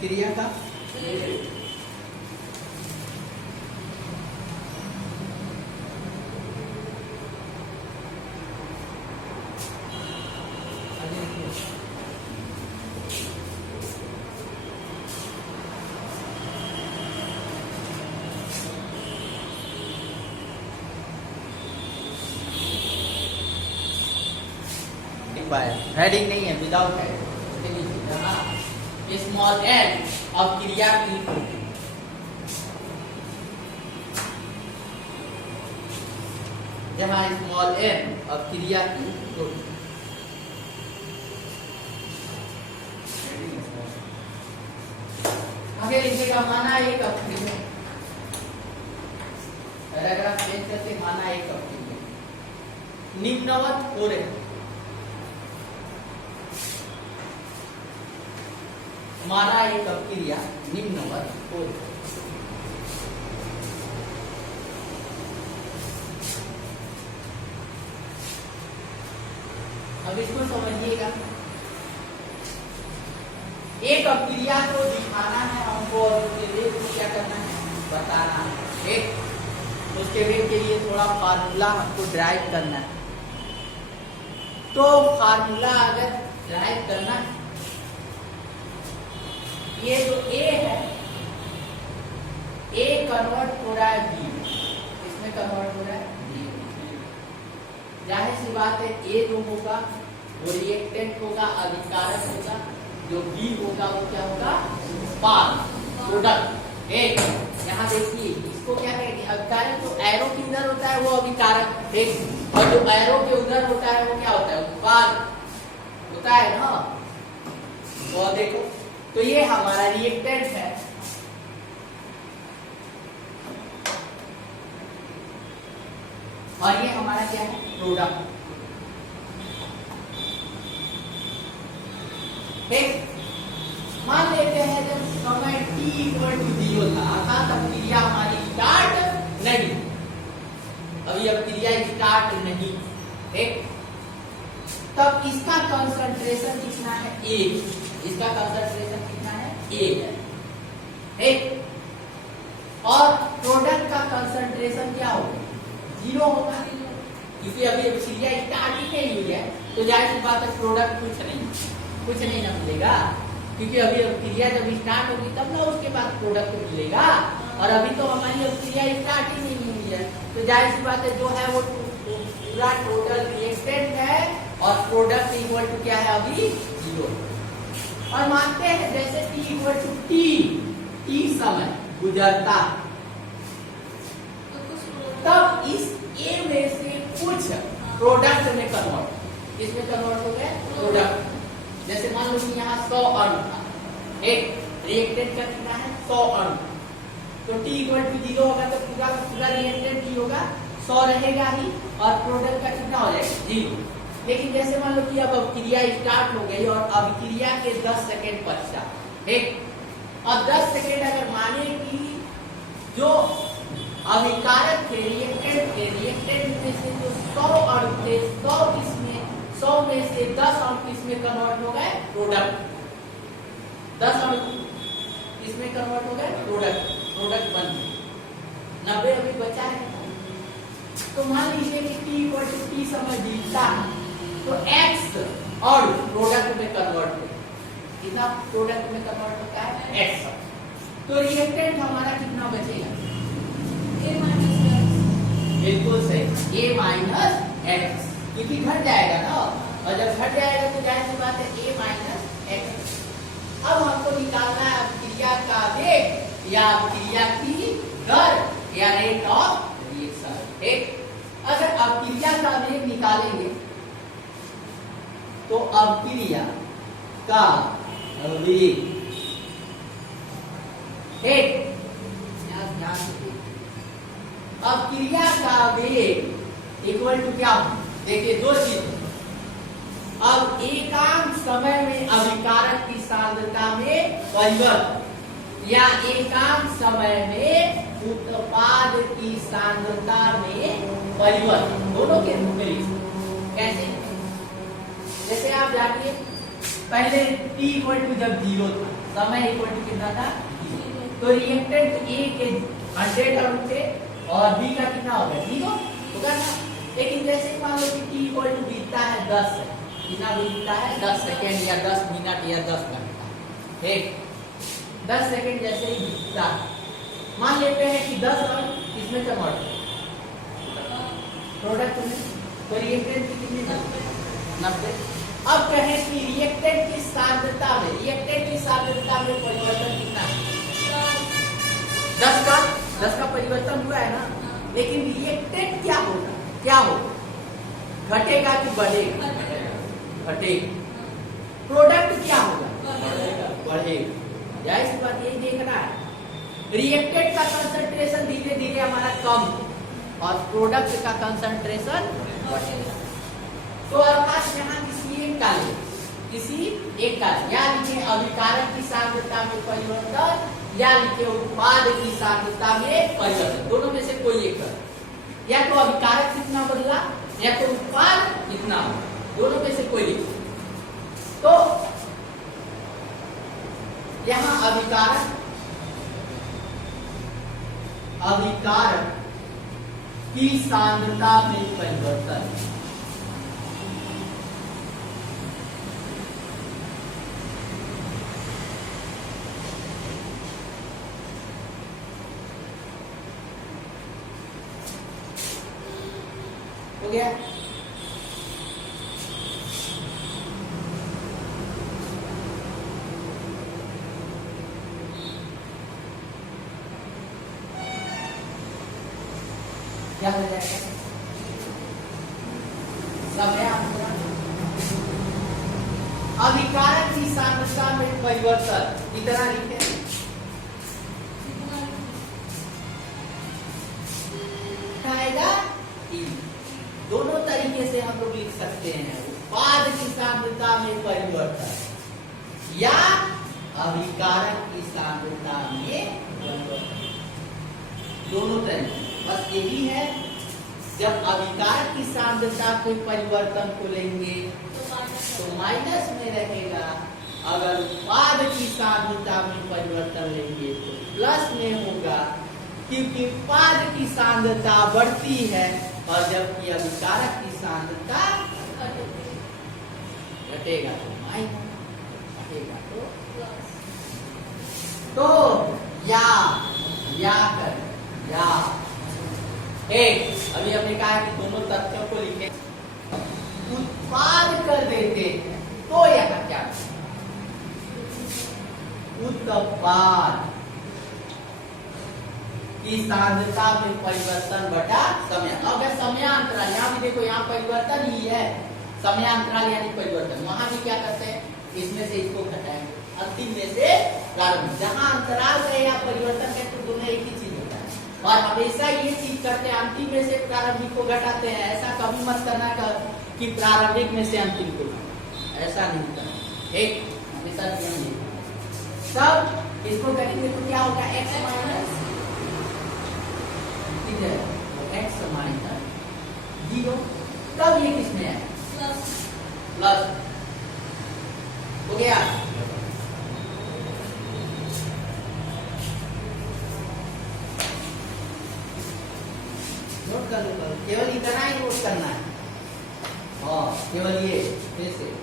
क्रिया का हेडिंग नहीं है, विदाउट हेडिंग। स्मॉल एन अब क्रिया की यहाँ स्मॉल एन अब क्रिया की आगे लिखेगा माना एक अवधि में, पैराग्राफ चेंज करके माना एक अवधि में निम्नवत हो रहे हमारा एक क्रिया निम्नवत हो रही। अब इसको समझिएगा, एक क्रिया को दिखाना है हमको और उसके लिए क्या करना है, बताना है। एक उसके लिए थोड़ा फार्मूला हमको ड्राइव करना है। तो फार्मूला अगर ड्राइव करना है, ये जो A है, A कन्वर्ट हो रहा है B, इसमें कन्वर्ट हो रहा है B। जाहिर सी बात है A जो होगा वो रिएक्टेंट होगा, अभिकारक होगा, जो B होगा वो क्या होगा, उत्पाद, प्रोडक्ट। एक यहाँ देखिए इसको क्या कहेंगे, अभिकारक जो एरो के उधर होता है वो अभिकारक, एक और जो एरो के उधर होता है वो क्या होता है, उत्पाद होता है ना। तो देखो, तो ये हमारा रिएक्टेंट है और ये हमारा क्या है, प्रोडक्ट। ठीक, मान लेते हैं जब समय t = 0 था, अर्थात अब क्रिया हमारी स्टार्ट नहीं, अभी अब क्रिया स्टार्ट नहीं, ठीक, तब इसका कंसंट्रेशन कितना है, 1। इसका कंसंट्रेशन कितना है, 1 है, ठीक। और प्रोडक्ट का कंसंट्रेशन क्या होगा, 0 होगा, क्योंकि अभी क्रिया स्टार्ट ही नहीं हुई है। तो जाहिर सी बात है प्रोडक्ट कुछ नहीं ना मिलेगा, क्योंकि अभी क्रिया जब स्टार्ट होगी तब ना उसके बाद प्रोडक्ट मिलेगा, और अभी तो हमारी अब क्रिया स्टार्ट ही नहीं हुई है। तो जाहिर सी बात है जो है वो पूरा टोटल रिएक्टेंट है और प्रोडक्ट इक्वल टू क्या है, अभी 0। और मानते हैं जैसे t समय गुजरता तब इस A में से कुछ प्रोडक्ट में कन्वर्ट, इसमें कन्वर्ट हो गया प्रोडक्ट। जैसे मान लो कि यहाँ 100 अणु था, एक रिएक्टेंट का कितना है, 100 अणु, तो t = 0 होगा तो पूरा रिएक्टेंट ही होगा, 100 रहेगा ही, और प्रोडक्ट का कितना हो जाएगा, 0। लेकिन जैसे मान लो कि अब क्रिया स्टार्ट हो गई और अभिक्रिया के 10 सेकेंड पश्चात, ठीक, और 10 सेकेंड अगर माने कि जो अभिकारक थे, रिएक्टेंट में से जो 100 अणु थे, 100 में से 10 अणु किसमें कन्वर्ट हो गए, प्रोडक्ट। 10 अणु इसमें कन्वर्ट हो गए प्रोडक्ट बन गए, 90 अभी बचा है। तो मान लीजिए कि t समय बीतता है तो x और प्रोडक्ट में कन्वर्ट हो, कितना प्रोडक्ट में कन्वर्ट होता है, x। तो रिएक्टेंट हमारा कितना बचेगा, बिल्कुल सही, A-x, क्योंकि घट जाएगा ना, और जब घट जाएगा तो जाहिर सी बात है A-x। अब हमको निकालना है क्रिया का वेग या क्रिया की दर या रेट ऑफ रिएक्शन, ठीक। अगर अब क्रिया का वेग निकालेंगे तो अब क्रिया का वेग, ठीक, अब क्रिया का वेग इक्वल टू क्या, देखिए दो चीज, अब एकांक समय में अभिकारक की सांद्रता में परिवर्तन या एकांक समय में उत्पाद की सांद्रता में परिवर्तन, दोनों के रूप में। कैसे, जैसे आप जानिए पहले t = जब 0 था, समय इक्वल टू कितना था, तो रिएक्टेंट ए के 100 होते और बी का कितना होगा 0 होगा ना। लेकिन जैसे मान लो कि t इक्वल टू बीतता है 10 कितना बीतता है 10 सेकेंड या 10 मिनट या 10 घंटा, ठीक 10 सेकेंड जैसे ही बीतता है, मान लेते हैं कि 10 और इसमें कन्वर्ट प्रोडक्ट में, तो रिएक्टेंट की कितनी 90। अब कहें कि रिएक्टेंट की सांद्रता में परिवर्तन कितना है 10 का परिवर्तन हुआ है ना, लेकिन रिएक्टेंट क्या होगा, घटेगा कि बढ़ेगा, घटेगा। प्रोडक्ट क्या होगा, बढ़ेगा। जाहिर सी बात यही देखना है, रिएक्टेंट का कंसंट्रेशन धीरे धीरे हमारा कम और प्रोडक्ट का कंसंट्रेशन बढ़ेगा। तो अर्थात यहाँ किसी एक का या लिखे अभिकारक की सांद्रता में परिवर्तन या लिखे उत्पाद की सांद्रता में परिवर्तन, दोनों में से कोई एक कर, या तो अभिकारक कितना बदला या तो उत्पाद कितना, दोनों में से कोई एक। तो यहाँ अभिकारक की सांद्रता में परिवर्तन, हो गया। क्या हो जाएगा, समय अभिकारक की सांद्रता में परिवर्तन इतना लिखे, दोनों तरीके से हम लोग लिख सकते हैं, उत्पाद की सांद्रता में परिवर्तन या अभिकारक की सांद्रता में परिवर्तन, दोनों तरीके। बस यही है, जब अभिकारक की सांद्रता के परिवर्तन को लेंगे तो माइनस में रहेगा, अगर उत्पाद की सांद्रता में परिवर्तन लेंगे तो प्लस में होगा, क्योंकि उत्पाद की सांद्रता बढ़ती है और जबकि अभिकारक की सांद्रता घटेगा तो माइनस, घटेगा तो या एक अभी हमने कहा कि दोनों तथ्यों को लिखे, उत्पाद कर देते हैं तो यहाँ क्या, उत्पाद की सांद्रता में परिवर्तन बटा समय। अगर समयांतराल, यहाँ भी देखो यहाँ परिवर्तन ही है, समयांतराल यानी परिवर्तन, वहां भी क्या करते हैं, इसमें से इसको घटाएंगे, अंतिम में से प्रारंभ। जहां अंतराल है या परिवर्तन है तो दोनों एक ही चीज होता है, और हमेशा ये चीज करते हैं, अंतिम में से प्रारंभिक को घटाते हैं। ऐसा कभी मत करना कि प्रारंभिक में से अंतिम को, ऐसा नहीं करना, एक हमेशा नियम नहीं। सब इसको करेंगे तो क्या होगा, x माइनस x माइनस 0, तब ये किसमें है प्लस, हो गया। नोट कर लो, केवल इतना ही नोट करना है, और केवल ये फिर से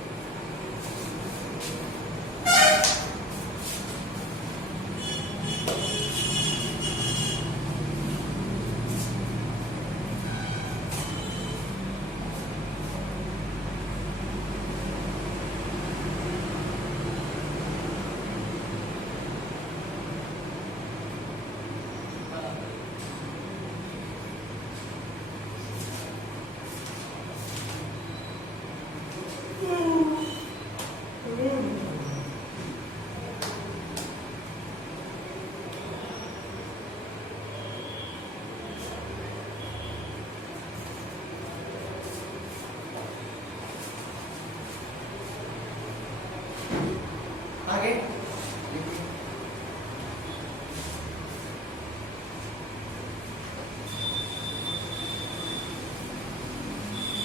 आगे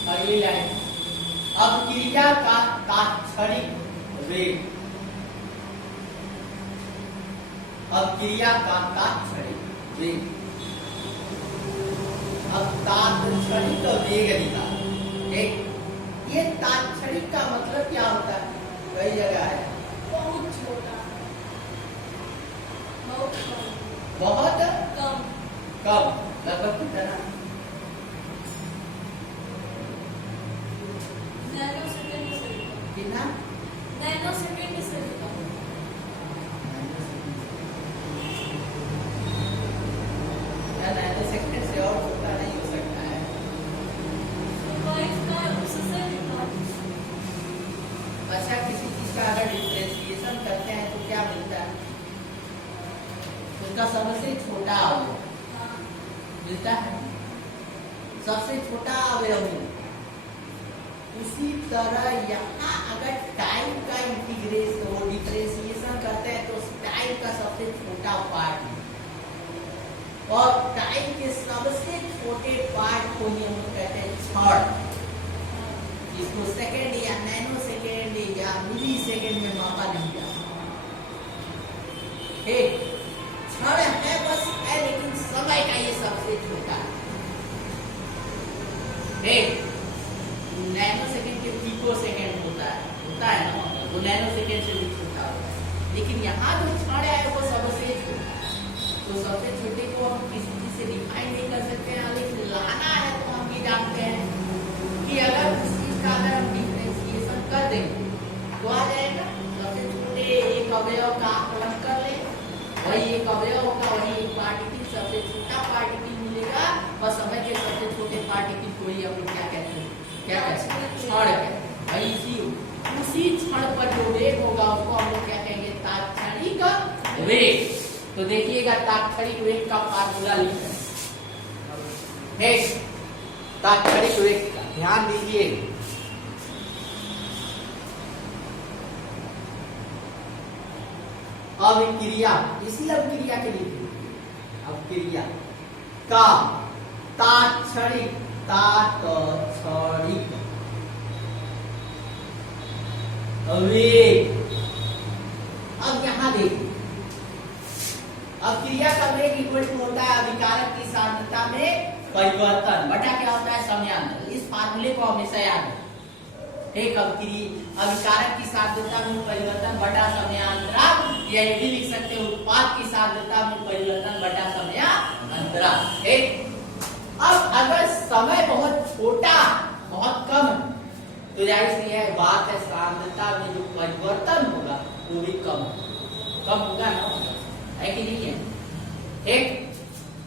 अगली लाइन, अब क्रिया का तात्क्षणिक वेग अब क्रिया का तात्क्षणिक वेग, अब तात्क्षणिक वेग निकाल। एक ये तात्क्षणिक का मतलब क्या होता है? कई जगह है बहुत छोटा, बहुत कम, बहुत कम, कम, लगभग कितना? नैनो सेकंड से भी कम, कितना? नैनो सेकंड से भी कम। नैनो सेकंड से और छोटा नहीं हो सकता है। वाइफ का उससे भी कम। अच्छा, किसी चीज का अगर डिफरेंशिएशन करते हैं तो क्या मिलता है? उसका सबसे छोटा अवयव हाँ, मिलता है, सबसे छोटा अवयव मिलता है। उसी तरह यहाँ अगर टाइम का इंटीग्रेशन और डिफरेंशिएशन करते हैं तो टाइम का सबसे छोटा पार्ट और टाइम के सबसे छोटे पार्ट को ही हम कहते हैं क्षण। इसको सेकंड या नैनो सेकंड या मिली सेकंड में मापा नहीं जा सकता। क्षण है बस है, लेकिन समय का ये सबसे छोटा है। नैनो सेकंड के पिको सेकंड होता है ना, वो नैनो सेकंड से भी छोटा होता है, लेकिन यहाँ जो क्षण है वो सबसे छोटा है। तो सबसे छोटे को हम किसी चीज से डिफाइन नहीं कर सकते हैं, लेकिन लाना है तो हम ये जानते हैं कि अगर उस चीज का अगर हम डिफरेंशिएशन कर देंगे तो आ जाएगा। सबसे छोटे एक अवयव का आकलन कर ले, वही एक अवयव का वही एक पार्टिकल, सबसे छोटा पार्टिकल मिलेगा और समय के सबसे छोटे पार्टिकल को ही हम लोग क्या कहते हैं? क्या कहते हैं? क्षण कहते हैं। भाई उसी क्षण पर जो वेग होगा उसको हम लोग क्या कहेंगे? तात्क्षणिक वेग। तो देखिएगा तात्क्षणिक वेग का फार्मूला लिखा है, तात्क्षणिक वेग का ध्यान दीजिए। अभिक्रिया, इसी अभिक्रिया के लिए अभिक्रिया का तात्क्षणिक वेग। अब यहाँ देखिए, अब क्रिया का वेग इक्वल टू होता है अभिकारक की सांद्रता में परिवर्तन बटा क्या होता है? समयांतर। इस फार्मूले को हमेशा याद रखें। एक अभिकारक की सांद्रता में परिवर्तन बटा समयांतरा, या ये भी लिख सकते हैं उत्पाद की सांद्रता में परिवर्तन बटा समयांतरा। एक अब अगर समय बहुत छोटा बहुत कम है तो जाहिर सी है बात है सांद्रता में जो परिवर्तन होगा वो भी कम होगा ना, है कि नहीं है? एक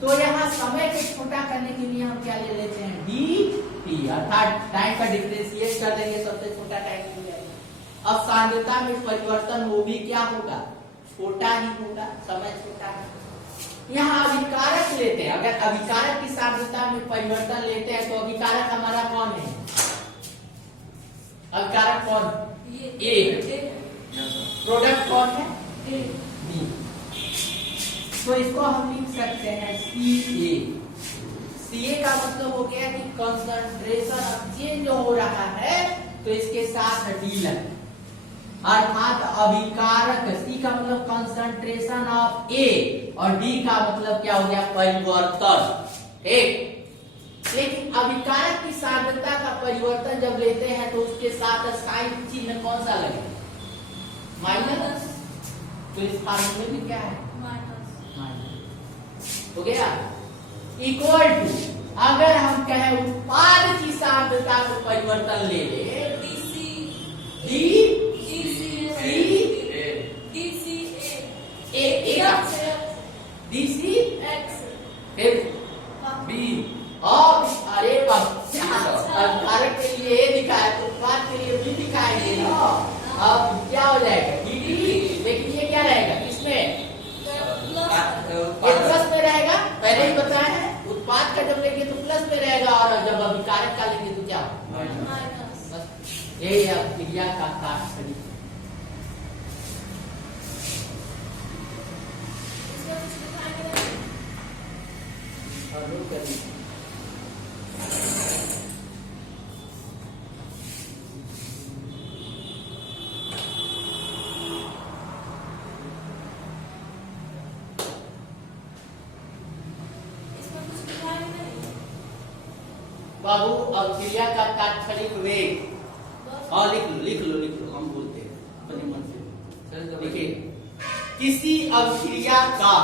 तो यहाँ समय को छोटा करने के लिए हम क्या ले लेते हैं? dt, अर्थात टाइम का डिफरेंशिएट कर देंगे, सबसे छोटा टाइम मिल जाएगा। अब सांद्रता में परिवर्तन वो भी क्या होगा? छोटा ही होगा, समय छोटा है। यहाँ अभिकारक लेते हैं, अगर अभिकारक की सांद्रता में परिवर्तन लेते हैं तो अभिकारक हमारा कौन है? अभिकारक कौन? A। प्रोडक्ट कौन है? B। तो इसको हम लिख सकते हैं CA। CA का मतलब हो गया कि कंसंट्रेशन अब चेंज हो रहा है तो इसके साथ D लगे, अर्थात अभिकारक C का मतलब कंसंट्रेशन ऑफ A और D का मतलब क्या हो गया? परिवर्तन। एक लेकिन अभिकारक की सांद्रता का परिवर्तन जब लेते हैं तो उसके साथ साइन चिन्ह कौन सा लगेगा? माइनस। तो इस फार्मूले में क्या है? हो गया। इक्वल टू अगर हम कहें उत्पाद की सांद्रता को परिवर्तन ले ले अरे अभिकारक के लिए ए दिखाया तो उत्पाद के लिए बी दिखाएंगे ना। अब क्या हो जाएगा? लेकिन ये क्या रहेगा? इसमें प्लस में रहेगा, पहले ही बताया है। उत्पाद का जब लेंगे तो प्लस में रहेगा और जब अभिकारक का लेंगे तो क्या? यही क्रिया का तात्क्षणिक। बाबू अवक्रिया का तात्क्षणिक वेग, बस और लिख लो हम बोलते हैं अपने मन से। देखिए, किसी अवक्रिया का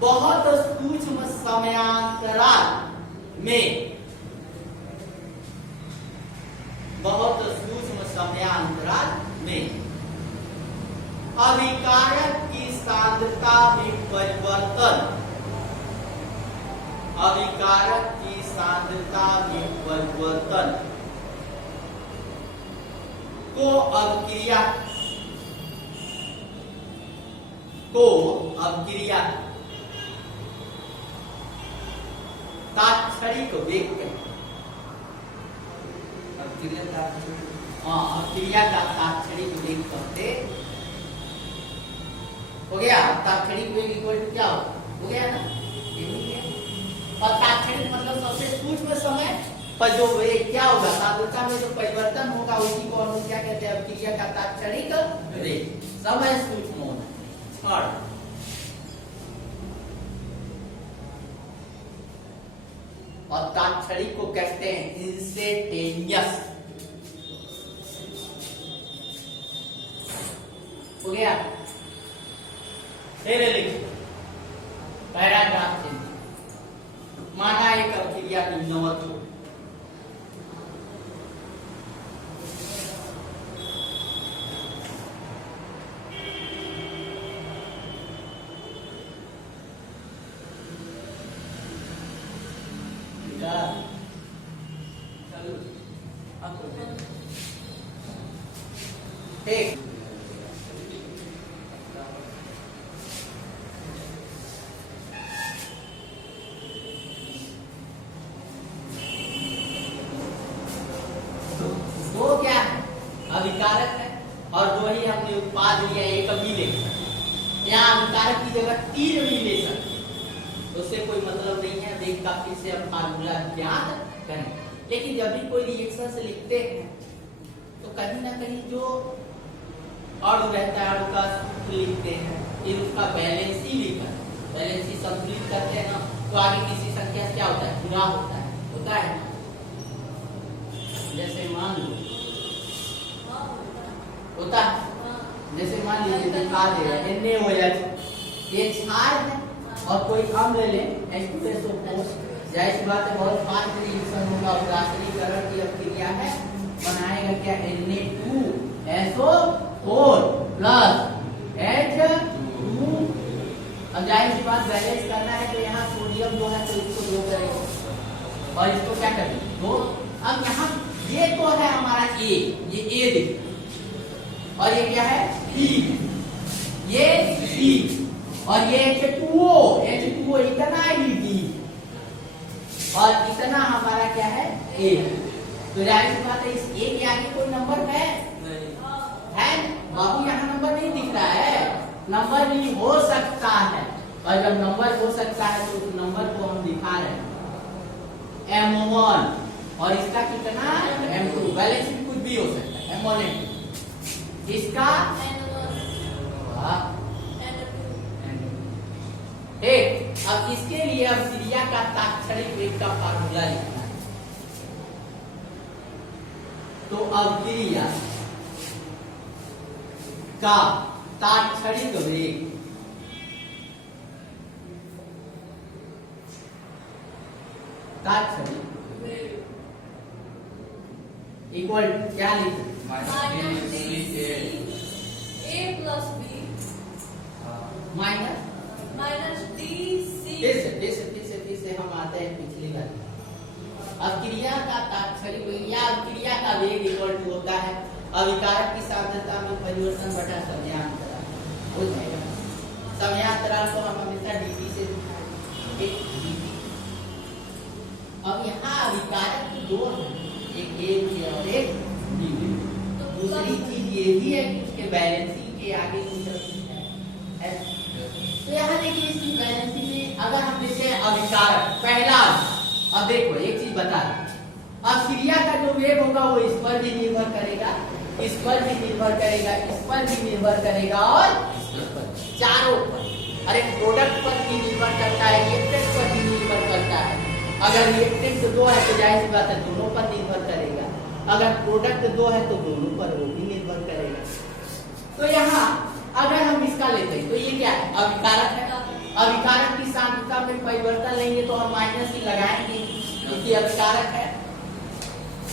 बहुत सूक्ष्म समयांतराल में अभिकारक की सांद्रता में परिवर्तन को अवक्रिया तात्क्षणिक वेग कहते हैं। अवक्रिया का तात्क्षणिक वेग कहते हो गया। तात्क्षणिक वेग इक्वल टू क्या हो गया ना, ये हो गया। और तात्क्षणिक मतलब सबसे सूक्ष्म समय पर जो वेग क्या होगा, सांद्रता में जो परिवर्तन होगा उसी को हम क्या कहते हैं, अवक्रिया का तात्क्षणिक वेग। समय सूक्ष्म होना, क्षण। और तात्क्षणिक को कहते हैं इंस्टेंटेनियस। हो गया। लिख पैराग्राफ चेंज। माना एक अवक्रिया निम्नवत हो, ठीक। दो क्या है, अभिकारक है, और दो ही हमने उत्पाद लिया एक अभिलेख। यहाँ अभिकारक की जगह 3 भी ले सकते, उससे कोई मतलब नहीं है। वेग का फिर से हम फार्मूला ज्ञात करें, लेकिन जब भी कोई रिएक्शन से लिखते हैं तो कहीं ना कहीं जो अणु रहता है, अणु का सूत्र लिखते हैं, फिर उसका बैलेंसी लिखकर बैलेंसी संतुलित करते हैं ना, तो आगे किसी संख्या से क्या होता है, गुणा होता है ना। जैसे मान लो होता है, जैसे मान लीजिए दिखा दे रहा है NaOH, ये क्षार है और कोई अम्ल ले लें H2SO4, जाहिर बात है बहुत फास्ट रिएक्शन होगा, रासायनिकरण की अभिक्रिया है, बनाएगा क्या Na2SO4 प्लस H2। अब जाहिर सी बात बैलेंस करना है तो यहाँ सोडियम जो है तो इसको 2 करेंगे और इसको क्या करेंगे 2। अब यहाँ ये तो है हमारा A, ये A दिख, और ये क्या है B, ये C, और ये H2O इतना ही B, और इतना हमारा क्या है A। तो जाहिर सी बात है इस A के आगे कोई नंबर है बाबू, यहाँ नंबर नहीं दिख रहा है, नंबर नहीं हो सकता है। और जब नंबर हो सकता है तो उस नंबर को हम दिखा रहे हैं M1, और इसका कितना M2। बैलेंस भी कुछ भी हो सकता है, M1 M2, इसका ठीक। अब इसके लिए अवक्रिया का तात्क्षणिक वेग का फार्मूला लिखना है। तो अवक्रिया का तात्क्षणिक वेग इक्वल क्या लिखते फिर से हम आते हैं पिछली बार। अवक्रिया का तात्क्षणिक वेग या अवक्रिया का वेग इक्वल टू होता है अभिकारक की सांद्रता में परिवर्तन बटा समयांतराल हो जाएगा। समयांतराल को हम हमेशा dt से दिखाएंगे। अब यहाँ अभिकारक 2 है, एक A भी और एक B भी। दूसरी चीज ये भी है कि उसके बैलेंसिंग के आगे कुछ है। तो यहाँ देखिए इसकी बैलेंसिंग में अगर हम जैसे अभिकारक पहला, अब देखो एक चीज बता रहा, अवक्रिया का जो वेग होगा वो इस पर भी निर्भर करेगा इस पर भी निर्भर करेगा, इस पर भी निर्भर करेगा और इस पर, चारों पर। अरे प्रोडक्ट पर भी निर्भर करता है, रिएक्टेंट पर भी निर्भर करता है। अगर रिएक्टेंट 2 है तो जाहिर सी बात है दोनों पर निर्भर करेगा, अगर प्रोडक्ट 2 है तो दोनों पर वो भी निर्भर करेगा। तो यहाँ अगर हम इसका लेते हैं तो ये क्या है, अभिकारक है। अभिकारक की सांद्रता में परिवर्तन लेंगे तो हम माइनस ही लगाएंगे क्योंकि अभिकारक है।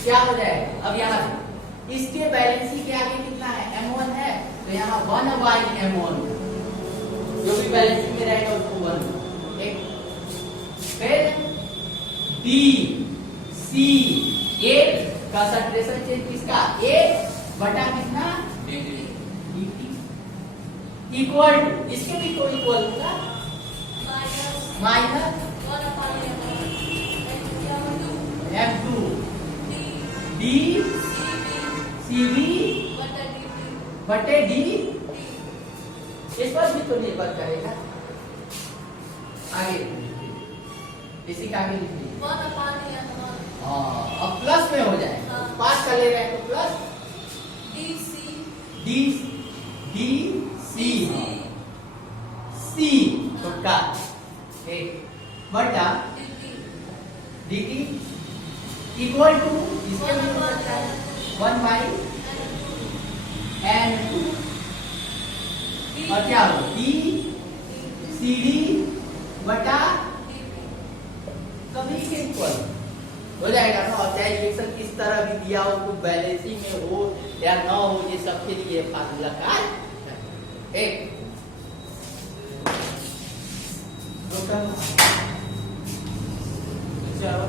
क्या हो जाएगा, अब यहाँ इसके बैलेंसी के आगे कितना है, m1 है, तो यहाँ 1/m1 जो भी बैलेंसिंग में रहेगा उसको 1। एक फिर B C A का सैचुरेशन चेंज किसका, A बटा कितना dt इक्वल टू, इसके भी तो इक्वल होगा माइनस M2 D CB बटे D, इस पर भी तो निर्भर करेगा। आगे इसी का आगे लिखिए, अब प्लस में हो जाएगा, पास कर ले रहे हैं तो प्लस डी सी सी छोटा एक बटा dt इक्वल टू, इसके भी हो सकता है 1/n2 और क्या हो डी सी डी बटा कभी के इक्वल हो जाएगा ना। और चाहे रिएक्शन किस तरह भी दिया हो, कुछ बैलेंसिंग में हो या ना हो, ये सबके लिए फार्मूला का एक चलो